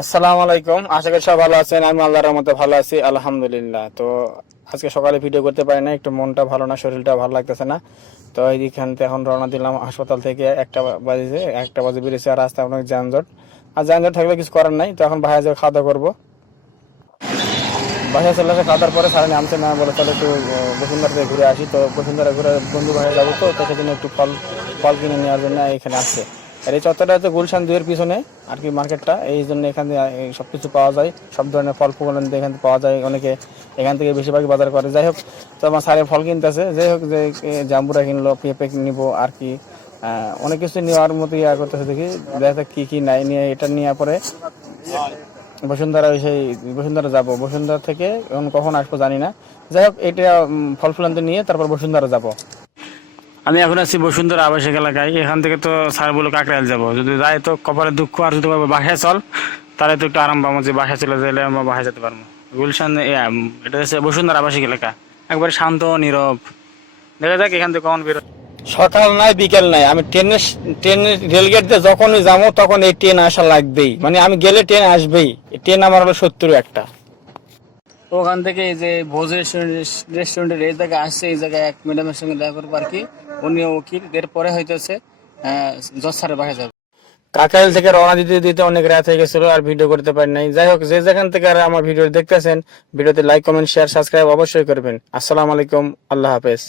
আসসালামু আলাইকুম, আশা করি সব ভালো আছেন। আমি আল্লাহর রহমতে ভালো আছি, আলহামদুলিল্লাহ। তো আজকে সকালে ভিডিও করতে পারি না, একটু মনটা ভালো না, শরীরটা ভালো লাগতেছে না। তো এইখান থেকে এখন রওনা দিলাম হাসপাতাল থেকে। 1টা বাজে বেরিয়েছে, আর রাস্তায় অনেক যানজট। আর যানজট থাকলে কিছু করার নাই। তো এখন বাসায় যাওয়া খাওয়া দাওয়া করবো। বাসায় চলে আসে, খাওয়া দাওয়ার পরে সারা নামছে না, বলে তাহলে একটু বসুন্ধরা থেকে ঘুরে আসি। তো বসুন্ধরা ঘুরে বন্ধু বাসায় যাবো, তো সেখানে একটু ফল ফল কিনে নেওয়ার জন্য এখানে আসছে। আর এই চত্বরটা হচ্ছে গুলশান 2-এর পিছনে আর কি মার্কেটটা, এই জন্য এখানে সব কিছু পাওয়া যায়, সব ধরনের ফল ফুল এখান থেকে পাওয়া যায়। অনেকে এখান থেকে বেশিরভাগই বাজার করে। যাই হোক, তো আমার সারে ফল কিনতেছে। যাই হোক, যে জাম্বুরা কিনলো, পেঁপে নিবো আর কি, অনেক কিছু নেওয়ার মতো করতেছে। দেখি দেখা যাক কি কি নাই, নিয়ে এটা নেওয়ার পরে বসুন্ধরা যাব। বসুন্ধরা থেকে কখন আসবো জানি না। যাই হোক, এটা ফল ফুলান্ত নিয়ে তারপর বসুন্ধরা যাব। আমি এখন আছি বসুন্ধরা আবাসিক এলাকায়। এখান থেকে তো স্যার বললো কাকরাইল যাবো, যদি যাই তো কপালে দুঃখ, আর যদি বাসায় চল তাহলে তো একটু আরাম পাবো, যে বাসায় চলে যাইলে আমরা বাসায় যেতে পারবো। গুলশান এটা হচ্ছে বসুন্ধরা আবাসিক এলাকা, একবারে শান্ত নীরব। দেখা যাক এখান থেকে কখন বেরো। সকাল নাই বিকেল নাই, আমি ট্রেনের রেলগেট দিয়ে যখনই যাবো তখন এই ট্রেন আসা লাগবেই। মানে আমি গেলে ট্রেন আসবেই। ট্রেন আমার হলো 70 একটা। ওখান থেকে এই যে ভোজ রেস্টুরেন্টের এই জায়গায় আসছে, এই জায়গায় এক ম্যাডামের সঙ্গে দেখা করবো আর কি। উনিও উকিল, এরপরে হইতেছে জজ স্যারের বাসায় যাবে। কাকাইল থেকে রওনা দিতে দিতে অনেক রাত হয়ে গেছিল, আর ভিডিও করতে পারি নাই। যাই হোক, যে যেখান থেকে আর আমার ভিডিও দেখতেছেন, ভিডিওতে লাইক কমেন্ট শেয়ার সাবস্ক্রাইব অবশ্যই করবেন। আসসালামু আলাইকুম, আল্লাহ হাফেজ।